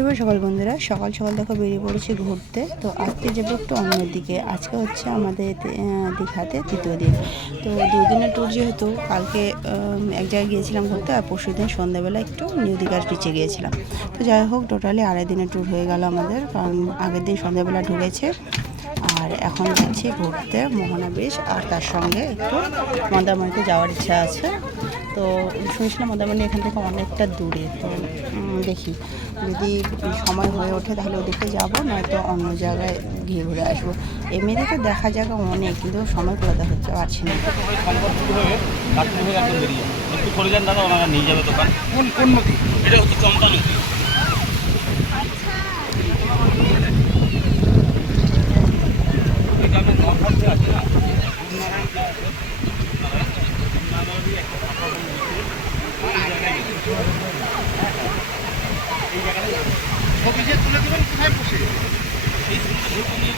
শুভ সকাল বন্ধুরা। সকাল সকাল দেখো বেরিয়ে পড়েছি ঘুরতে। তো আজকে যাব একটু অন্যের দিকে। আজকে হচ্ছে আমাদের দীঘাতে তৃতীয় দিন। তো দুই দিনের ট্যুর যেহেতু, কালকে এক জায়গায় গিয়েছিলাম ঘুরতে আর পরশু দিন সন্ধ্যাবেলা একটু নিউ দীঘার বিচে গিয়েছিলাম। তো যাই হোক টোটালি আড়াই দিনের ট্যুর হয়ে গেল আমাদের। কারণ আগের দিন সন্ধ্যাবেলা ঢুকেছে। আর এখন যাচ্ছি ঘুরতে মোহনা আর তার সঙ্গে একটু মন্দারমণিতে যাওয়ার ইচ্ছা আছে। তো শুনেছিলাম মন্দারমণি এখান থেকে অনেকটা দূরে। তো দেখি। যদি সময় হয়ে ওঠে, তাহলে ওদিকে যাব, নয়তো অন্য জায়গায় গিয়ে ঘুরে আসব। এমনিতে তো দেখা জায়গা অনেক, কিন্তু সময় করে হচ্ছে পারছি না। কোন নদী? এটা হচ্ছে চম্পা নদী এটা আমি নরখাতে আছি না ছবি যে তুলে দেবেন কোথায় বসে এই শুনতে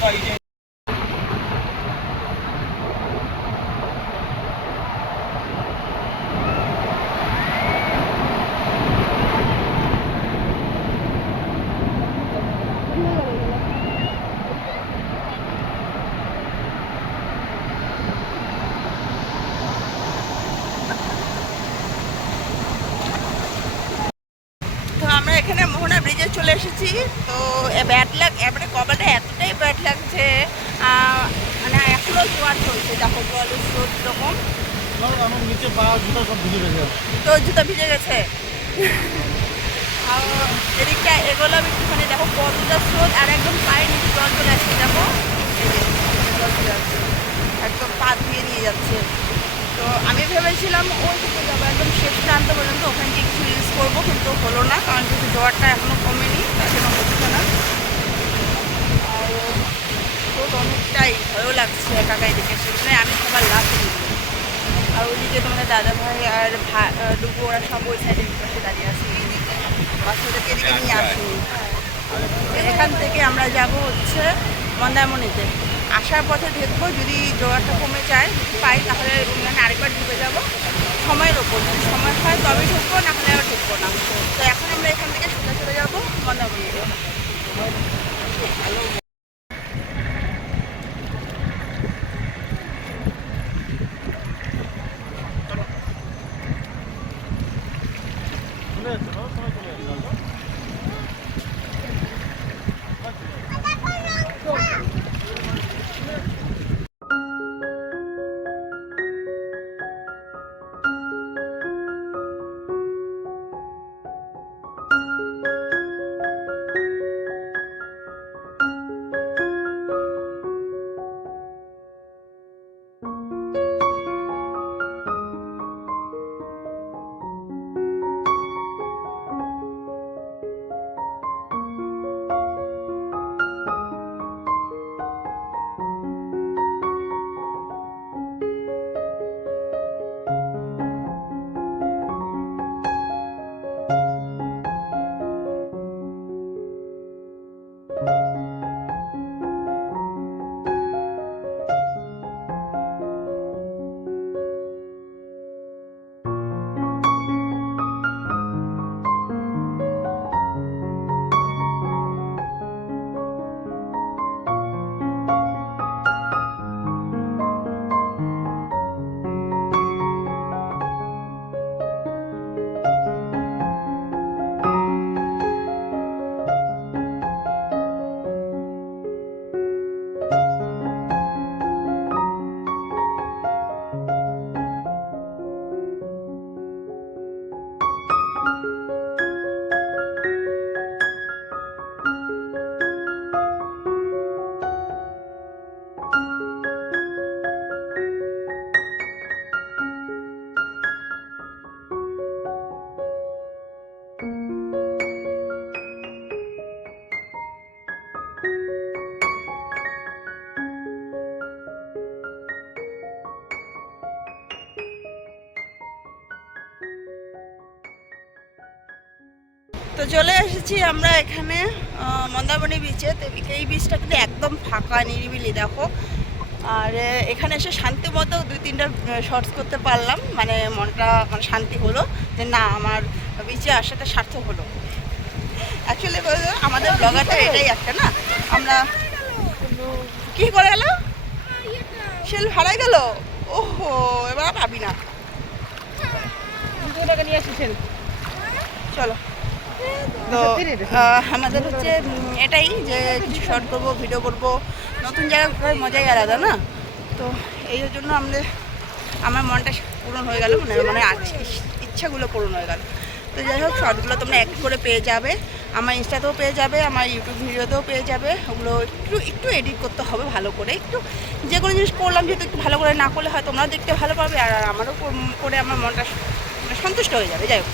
তো আমরা এখানে মোহনা ব্রিজে চলে এসেছি। তো ব্যাট লাগ এবারে কপালটা এতটাই ব্যাট লাগছে আহ, মানে চলছে দেখো জলের স্রোত এরকম আমার নিচে পা জুতো সব ভিজে গেছে। তো জুতো ভিজে গেছে। আর এদিকটা এগোলাম একটুখানি দেখো কতটা স্রোত আর একদম পায়ে নিচে জল চলে আসছে দেখো। জল চলে আসছে। একদম পা ধুয়ে নিয়ে যাচ্ছে। তো আমি ভেবেছিলাম ওই দিকে যাব? একদম শেষ প্রান্ত পর্যন্ত ওখানে কিছু রিলস করব কিন্তু হলো না কারণ যেহেতু জোয়ারটা এখনও কমেনি তার জন্য হচ্ছে না আর স্রোত অনেকটাই ভয়ও লাগছে একা একা এদিকে সেখানে আমি সবার লাস্ট আর ওইদিকে তোমাদের দাদা ভাই আর ডুবু ওরা সব ওই সাইডের পাশে দাঁড়িয়ে আছে। বাচ্চাদেরকে এদিকে নিয়ে আসিনি। এখান থেকে আমরা যাব হচ্ছে মন্দারমণিতে। আসার পথে দেখব যদি জোয়ারটা কমে যায় পাই তাহলে মানে আরেকবার ঢুকে যাব। সময়ের ওপর যদি সময় হয় তবে ঢুকবো না হলে আর ঢুকবো না। তো এখন আমরা এখান থেকে সোজা চলে যাব মন্দারমণিতে। তো চলে এসেছি আমরা এখানে মন্দারমণি বিচে তো এই বিচটা কিন্তু একদম ফাঁকা নিরিবিলি দেখো। আর এখানে এসে শান্তি মতো দুই তিনটা শর্টস করতে পারলাম। মানে মনটা মানে শান্তি হলো যে না আমার বিচে আসাটা সার্থক হলো। অ্যাকচুয়ালি আমাদের ব্লগারটা এটাই একটা না। আমরা কি করে গেল সেল হারাই গেল। ওহো এবার পাবি না। চলো। তো আমাদের হচ্ছে এটাই যে কিছু শর্ট করব ভিডিও করব। নতুন জায়গা ঘোরার মজাই আলাদা না? তো এই জন্য আমাদের আমার মনটা পূরণ হয়ে গেল মানে মানে ইচ্ছাগুলো পূরণ হয়ে গেল। তো যাই হোক শর্টগুলো তোমরা এক করে পেয়ে যাবে। আমার ইনস্টাতেও পেয়ে যাবে আমার ইউটিউব ভিডিওতেও পেয়ে যাবে। ওগুলো একটু একটু এডিট করতে হবে ভালো করে একটু যে কোনো জিনিস করলাম যেহেতু একটু ভালো করে না করলে হয় তোমরাও দেখতে ভালো পাবে আর আমারও করে আমার মনটা মানে সন্তুষ্ট হয়ে যাবে যাই হোক।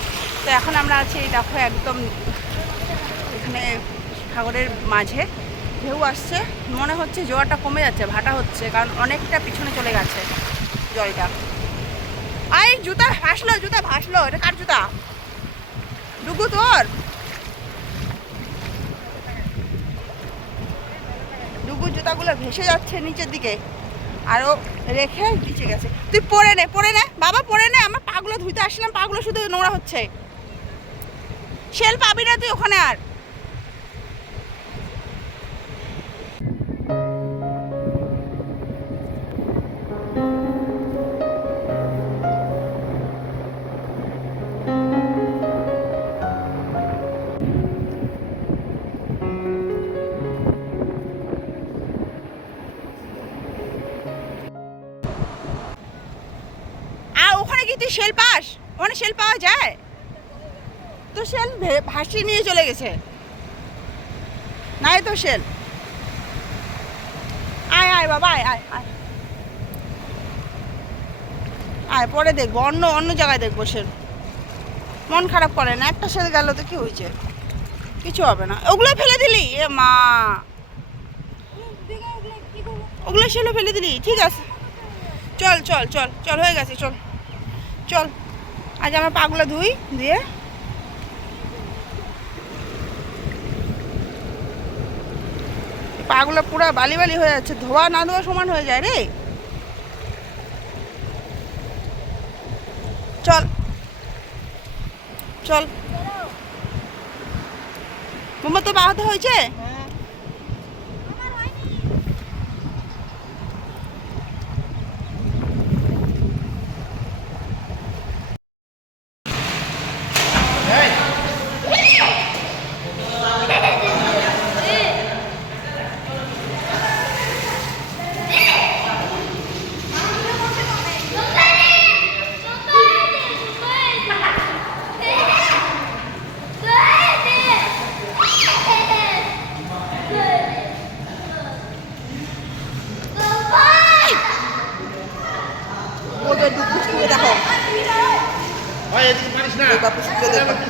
তো এখন আমরা আছি দেখো একদম এখানে সাগরের মাঝে। ঢেউ আসছে, মনে হচ্ছে জোয়ারটা কমে যাচ্ছে, ভাটা হচ্ছে, কারণ অনেকটা পিছনে চলে গেছে জলটা। আই জুতা ভাসলো জুতা ভাসলো, এটা কার জুতা? ডুগু তোর। ডুগু জুতাগুলো ভেসে যাচ্ছে নিচের দিকে, আরও রেখে নিচে গেছে। তুই পরে নে পরে নে, বাবা, পরে নে, আমার পাগুলো ধুইতে আসলাম পাগুলো শুধু নোংরা হচ্ছে। শেল পাবি না তুই ওখানে আর। তুই শেল পাস? ওখানে শেল পাওয়া যায়? তো ভে- ভাসিয়ে নিয়ে চলে গেছে। নাই তো শেল আয় আয় বাবা, আয় আয় আয়। আয়, পরে দেখব, অন্য অন্য জায়গায় দেখব শেল মন খারাপ করে না একটা শেল গেল তো কি হয়েছে? কিছু হবে না। ওগুলো ফেলে দিলি? এ মা। ওগুলো শেলে ফেলে দিলি? ঠিক আছে। চল চল চল চল, হয়ে গেছে, চল। চল। আজ আমার পাগুলো ধুই দিয়ে পাগুলো পুরো বালি বালি হয়ে যাচ্ছে, ধোয়া না ধোয়া সমান হয়ে যায় রে। চল। চল। মোমো তো বাহাতে হয়েছে? ওদের দুধ দেখো ভাই এদিকে